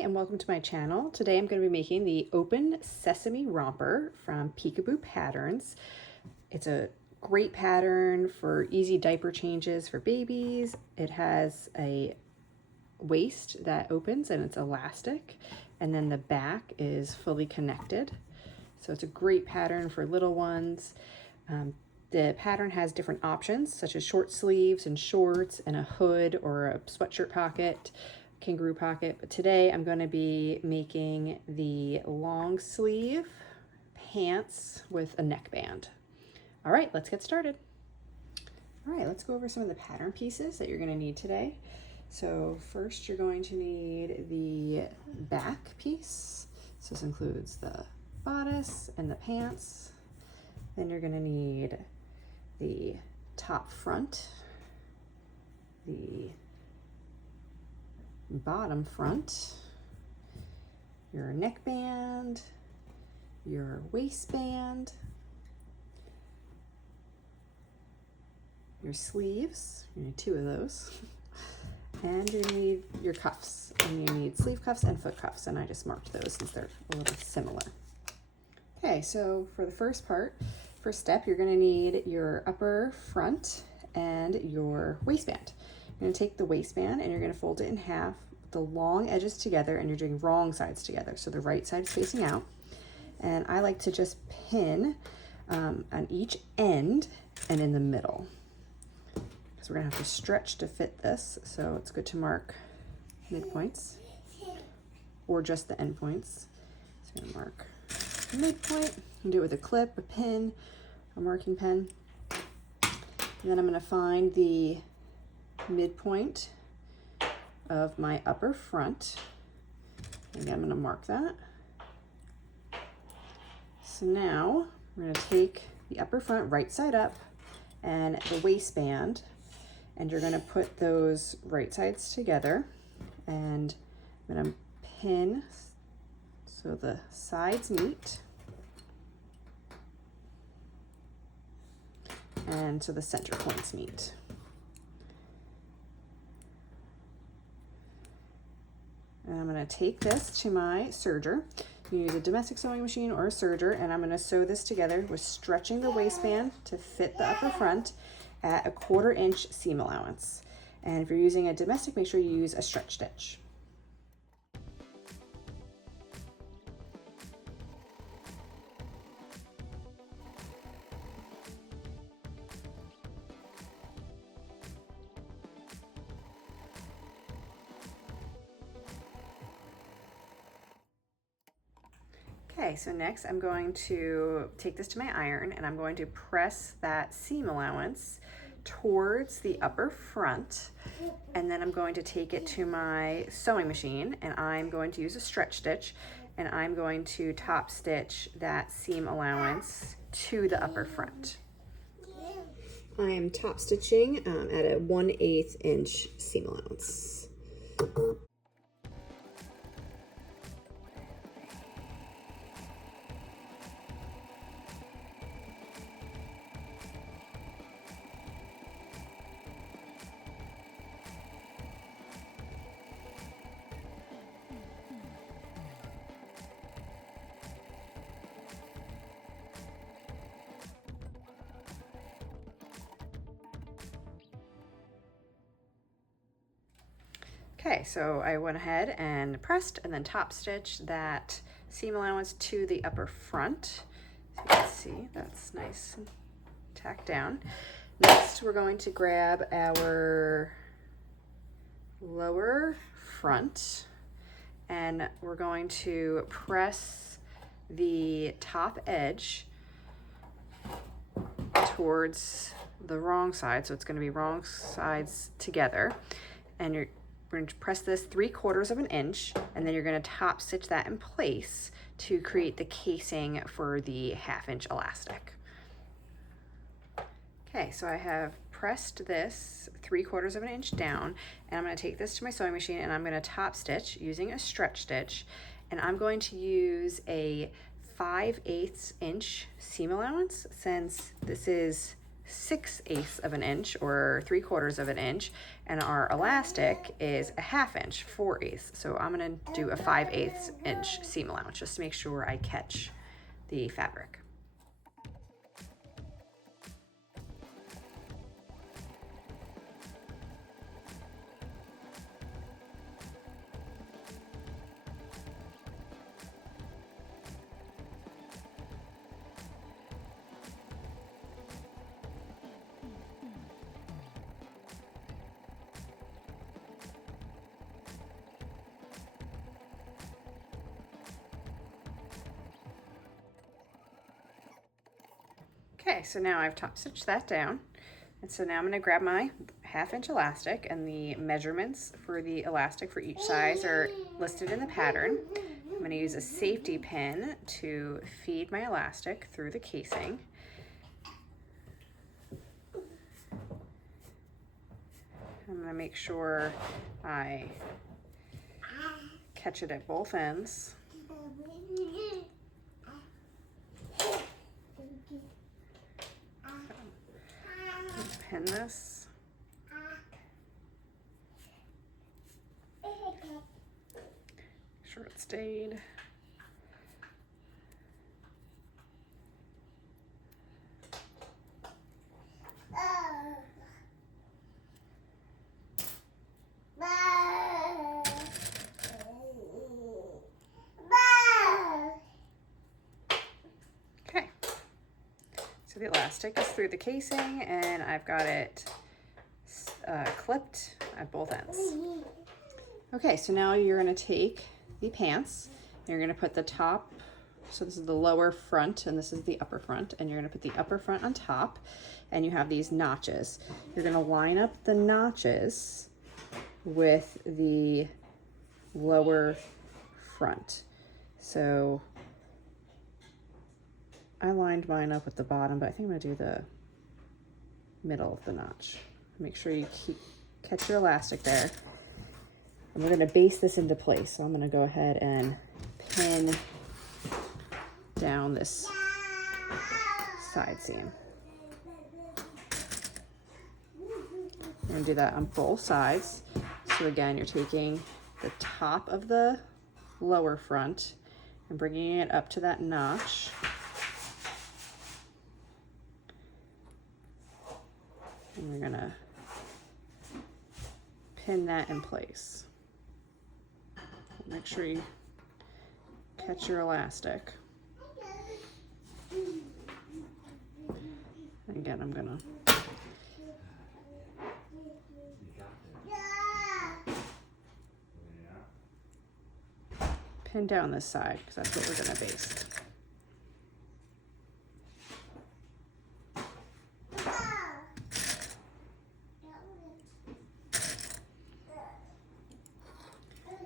And welcome to my channel. Today I'm going to be making the Open Sesame Romper from Peekaboo Patterns. It's a great pattern for easy diaper changes for babies. It has a waist that opens and it's elastic, and then the back is fully connected. So it's a great pattern for little ones. The pattern has different options such as short sleeves and shorts and a hood or a sweatshirt pocket, kangaroo pocket, but today I'm going to be making the long sleeve pants with a neckband. All right, let's get started. All right, let's go over some of the pattern pieces that you're going to need today. So first you're going to need the back piece. So this includes the bodice and the pants. Then you're going to need the top front, the bottom front, your neckband, your waistband, your sleeves, you need 2 of those, and you need your cuffs, and you need sleeve cuffs and foot cuffs, and I just marked those since they're a little similar. Okay, so for the first step, you're going to need your upper front and your waistband. You're going to take the waistband and you're going to fold it in half, the long edges together, and you're doing wrong sides together. So the right side is facing out. And I like to just pin on each end and in the middle. So we're going to have to stretch to fit this. So it's good to mark midpoints or just the end points. So I'm going to mark midpoint. You can do it with a clip, a pin, a marking pen. And then I'm going to find the midpoint of my upper front. Again, I'm going to mark that. So now we're going to take the upper front right side up and the waistband, and you're going to put those right sides together, and I'm going to pin so the sides meet and so the center points meet. And I'm going to take this to my serger. You use a domestic sewing machine or a serger, and I'm going to sew this together with stretching the waistband to fit the upper front at a 1/4 inch seam allowance. And if you're using a domestic, make sure you use a stretch stitch. Okay, so next I'm going to take this to my iron and I'm going to press that seam allowance towards the upper front, and then I'm going to take it to my sewing machine and I'm going to use a stretch stitch, and I'm going to top stitch that seam allowance to the upper front. I am top stitching at a 1/8 inch seam allowance. Okay, so I went ahead and pressed and then top stitched that seam allowance to the upper front. So you can see that's nice and tacked down. Next, we're going to grab our lower front and we're going to press the top edge towards the wrong side. So it's going to be wrong sides together, and we're going to press this 3/4 of an inch, and then you're going to top stitch that in place to create the casing for the 1/2 inch elastic. Okay, so I have pressed this 3/4 of an inch down, and I'm going to take this to my sewing machine and I'm going to top stitch using a stretch stitch, and I'm going to use a 5/8 inch seam allowance since this is 6/8 of an inch or 3/4 of an inch, and our elastic is a 1/2 inch, 4/8. So I'm gonna do a 5/8 inch seam allowance just to make sure I catch the fabric. Okay, so now I've top stitched that down. And so now I'm gonna grab my 1/2 inch elastic, and the measurements for the elastic for each size are listed in the pattern. I'm gonna use a safety pin to feed my elastic through the casing. I'm gonna make sure I catch it at both ends. Pin this. Make sure it stayed. Okay. So the elastic is through the casing, and I've got it clipped at both ends. Okay, so now you're going to take the pants, and you're going to put the top, so this is the lower front and this is the upper front, and you're going to put the upper front on top, and you have these notches. You're going to line up the notches with the lower front. So I lined mine up with the bottom, but I think I'm going to do the middle of the notch. Make sure you catch your elastic there. And we're going to baste this into place. So I'm going to go ahead and pin down this side seam. We're going to do that on both sides. So again, you're taking the top of the lower front and bringing it up to that notch. And we're going to pin that in place. Make sure you catch your elastic. Again, I'm gonna pin down this side because that's what we're gonna baste.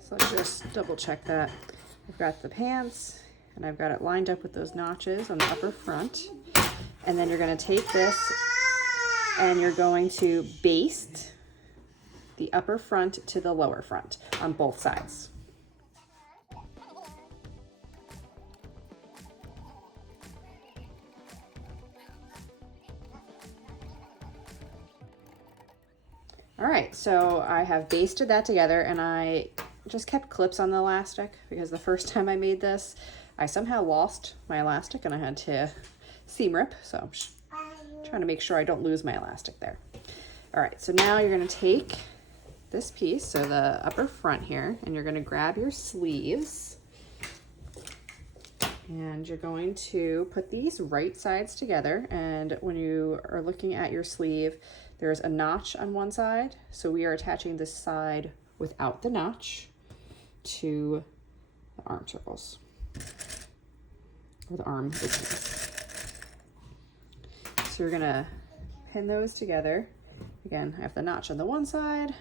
So let's just double check that. I've got the pants and I've got it lined up with those notches on the upper front. And then you're going to take this and you're going to baste the upper front to the lower front on both sides. All right, so I have basted that together, and I just kept clips on the elastic because the first time I made this, I somehow lost my elastic and I had to seam rip. So I'm just trying to make sure I don't lose my elastic there. All right, so now you're gonna take this piece, so the upper front here, and you're gonna grab your sleeves and you're going to put these right sides together. And when you are looking at your sleeve, there's a notch on one side. So we are attaching this side without the notch to the arm circles, or the arm openings. So we're gonna pin those together. Again, I have the notch on the one side,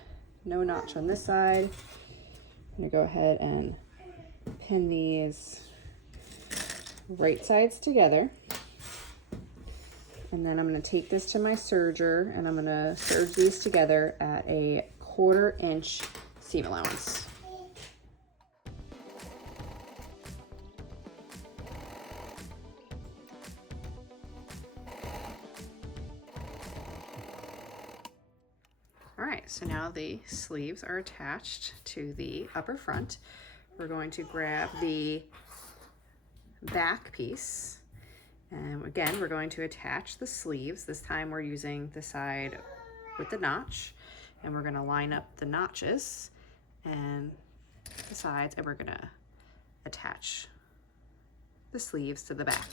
no notch on this side. I'm gonna go ahead and pin these right sides together. And then I'm gonna take this to my serger and I'm gonna serge these together at a 1/4 inch seam allowance. right, so now the sleeves are attached to the upper front. We're going to grab the back piece, and again, we're going to attach the sleeves. This time we're using the side with the notch, and we're gonna line up the notches and the sides, and we're gonna attach the sleeves to the back.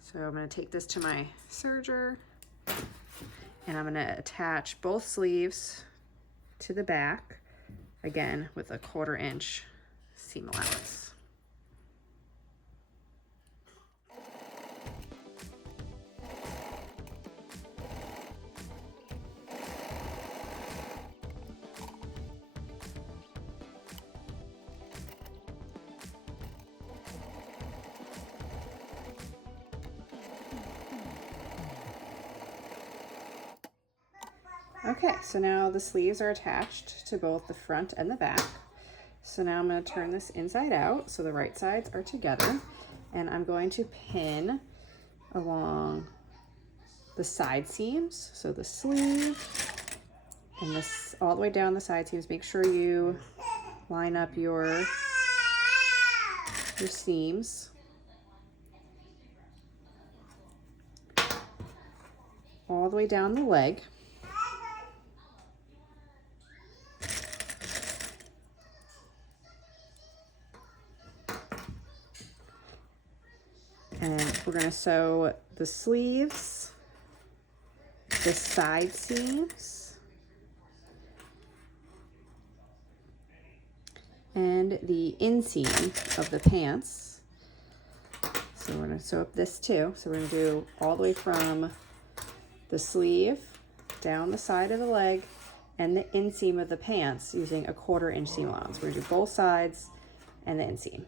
So I'm going to take this to my serger, and I'm going to attach both sleeves to the back, again with a 1/4 inch seam allowance. Okay, so now the sleeves are attached to both the front and the back. So now I'm going to turn this inside out so the right sides are together, and I'm going to pin along the side seams, so the sleeve and this all the way down the side seams. Make sure you line up your seams all the way down the leg. And we're going to sew the sleeves, the side seams, and the inseam of the pants. So we're going to sew up this too. So we're going to do all the way from the sleeve down the side of the leg and the inseam of the pants using a 1/4 inch seam allowance. We're going to do both sides and the inseam.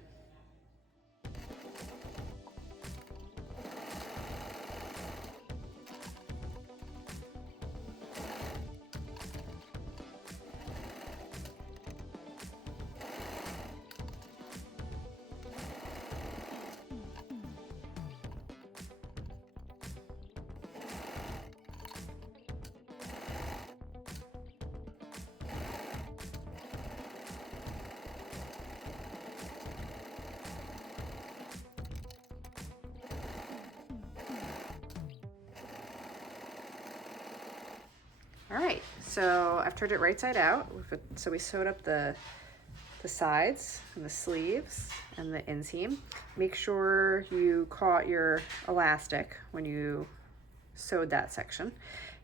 All right, so I've turned it right side out. So we sewed up the sides and the sleeves and the inseam. Make sure you caught your elastic when you sewed that section.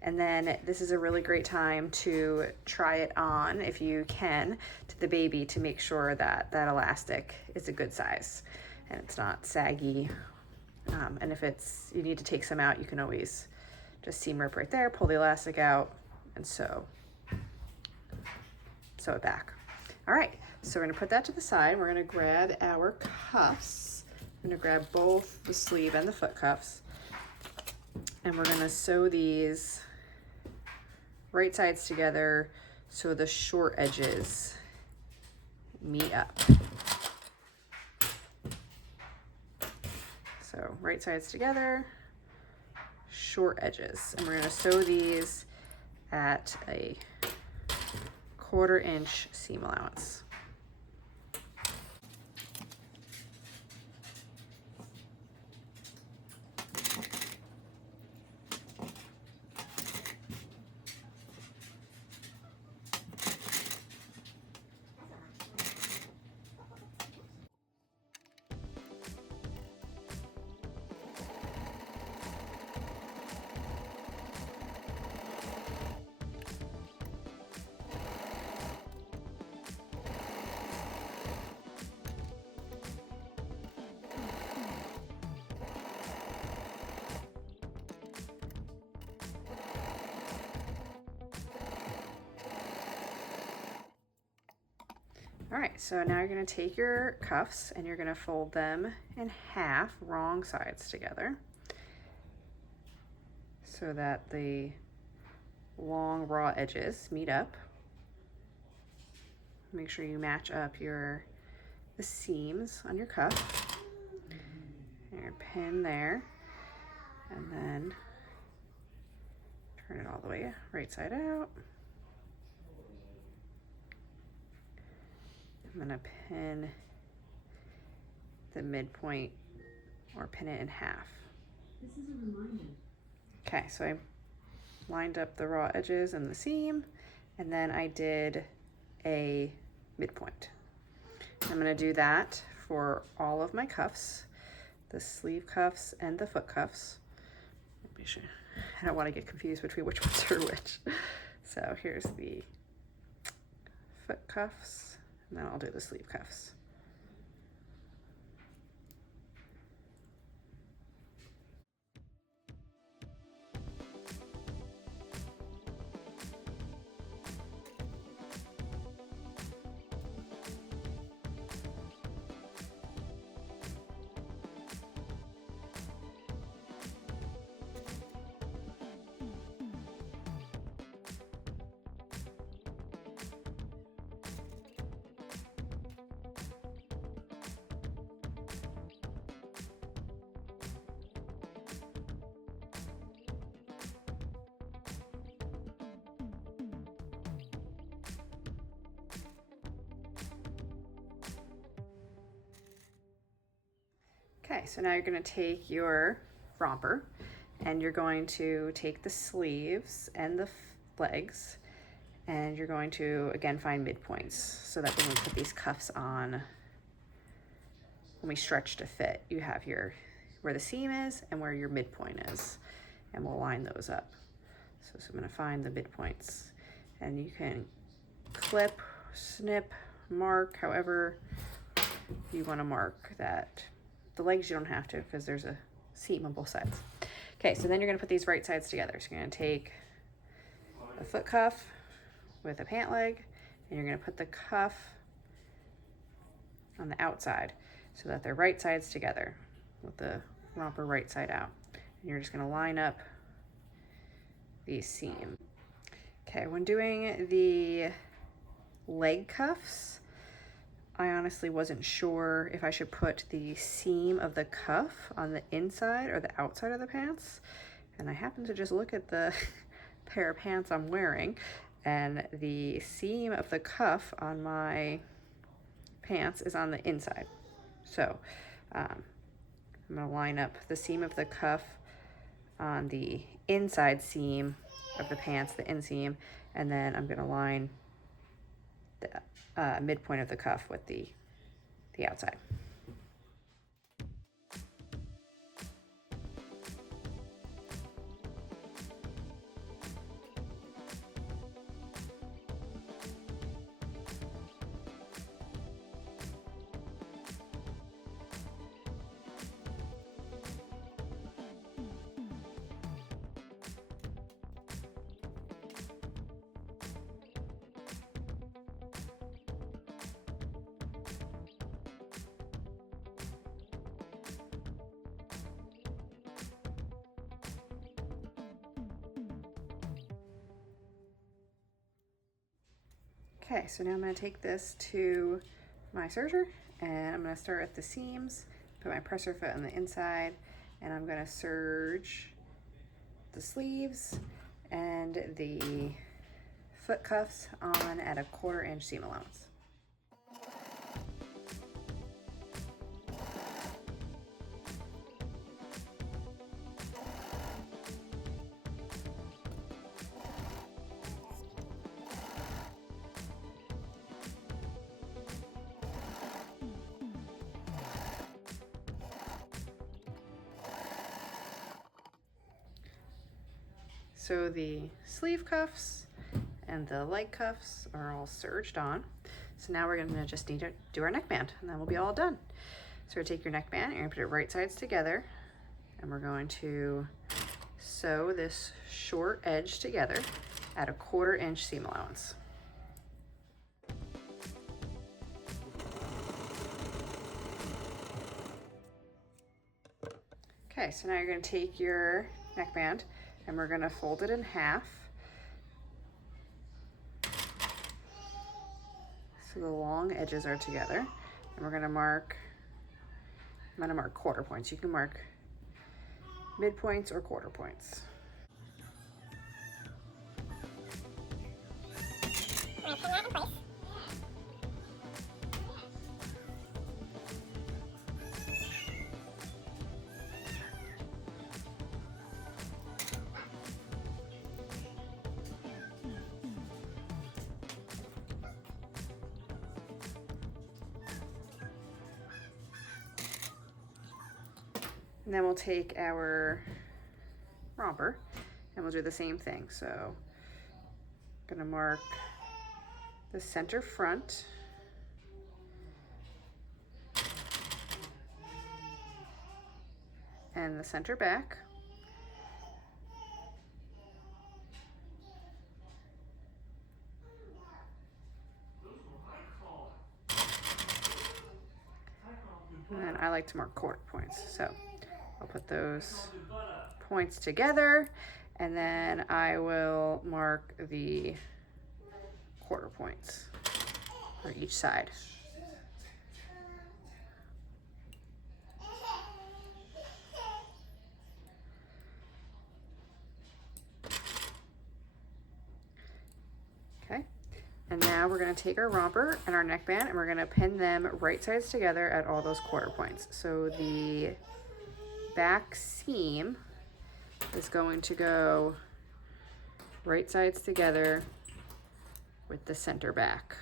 And then this is a really great time to try it on, if you can, to the baby to make sure that that elastic is a good size and it's not saggy. And if you need to take some out, you can always just seam rip right there, pull the elastic out, and sew it back. All right, so we're gonna put that to the side. We're gonna grab our cuffs. I'm gonna grab both the sleeve and the foot cuffs, and we're gonna sew these right sides together so the short edges meet up. So right sides together, short edges, and we're gonna sew these at a 1/4 inch seam allowance. All right, so now you're gonna take your cuffs and you're gonna fold them in half, wrong sides together, so that the long raw edges meet up. Make sure you match up the seams on your cuff. And your pin there, and then Turn it all the way right side out. I'm gonna pin the midpoint or pin it in half. This is a reminder. Okay, so I lined up the raw edges and the seam, and then I did a midpoint. I'm gonna do that for all of my cuffs, the sleeve cuffs and the foot cuffs. Maybe I don't want to get confused between which ones are which. So here's the foot cuffs, and then I'll do the sleeve cuffs. Okay, so now you're going to take your romper and you're going to take the sleeves and the legs, and you're going to again find midpoints so that when we put these cuffs on, when we stretch to fit, you have your where the seam is and where your midpoint is, and we'll line those up. So I'm going to find the midpoints, and you can clip, snip, mark however you want to mark that. The legs you don't have to because there's a seam on both sides. Okay, so then you're going to put these right sides together. So you're going to take a foot cuff with a pant leg, and you're going to put the cuff on the outside so that they're right sides together with the romper right side out. And you're just going to line up these seams. Okay, when doing the leg cuffs, I honestly wasn't sure if I should put the seam of the cuff on the inside or the outside of the pants. And I happened to just look at the pair of pants I'm wearing, and the seam of the cuff on my pants is on the inside. So I'm gonna line up the seam of the cuff on the inside seam of the pants, the inseam, and then I'm gonna line the midpoint of the cuff with the outside. Okay, so now I'm going to take this to my serger, and I'm going to start at the seams, put my presser foot on the inside, and I'm going to serge the sleeves and the foot cuffs on at a 1/4 inch seam allowance. So the sleeve cuffs and the leg cuffs are all serged on. So now we're gonna just need to do our neckband, and then we'll be all done. So we're gonna take your neckband, you're gonna put it right sides together, and we're going to sew this short edge together at a 1/4 inch seam allowance. Okay, so now you're going to take your neckband and we're going to fold it in half so the long edges are together, and we're going to mark, I'm going to mark 1/4 points. You can mark midpoints or 1/4 points. And then we'll take our romper and we'll do the same thing. So I'm gonna mark the center front, and the center back. And then I like to mark quarter points. So I'll put those points together, and then I will mark the quarter points for each side. Okay, and now we're going to take our romper and our neckband and we're going to pin them right sides together at all those quarter points. So the back seam is going to go right sides together with the center back.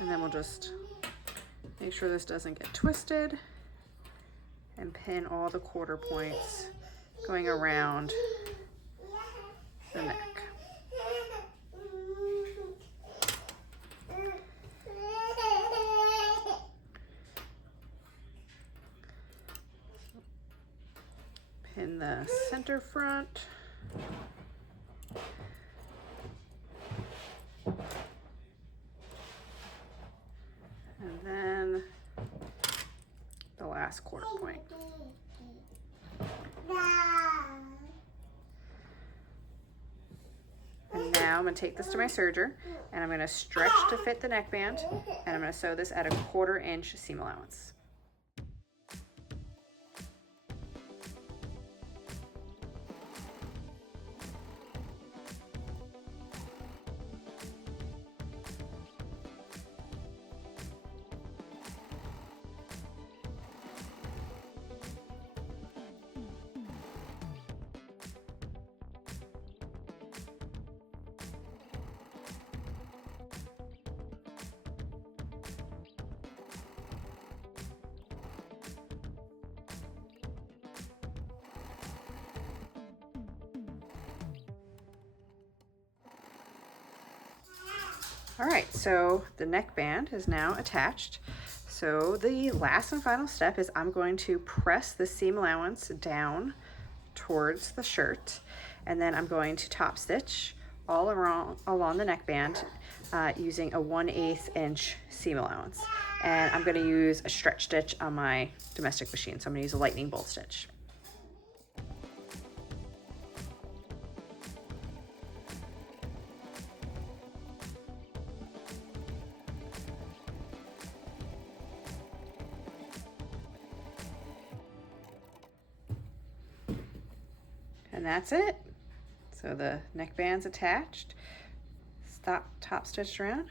And then we'll just make sure this doesn't get twisted and pin all the quarter points going around the neck. Pin the center front. And then the last quarter point. And now I'm going to take this to my serger and I'm going to stretch to fit the neckband, and I'm going to sew this at a 1/4 inch seam allowance. All right, so the neckband is now attached. So the last and final step is I'm going to press the seam allowance down towards the shirt, and then I'm going to top stitch all along the neckband using a 1/8 inch seam allowance. And I'm going to use a stretch stitch on my domestic machine, so I'm going to use a lightning bolt stitch. And that's it. So the neckband's attached, top stitched around.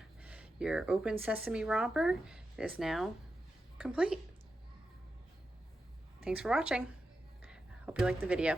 Your Open Sesame Romper is now complete. Thanks for watching. Hope you liked the video.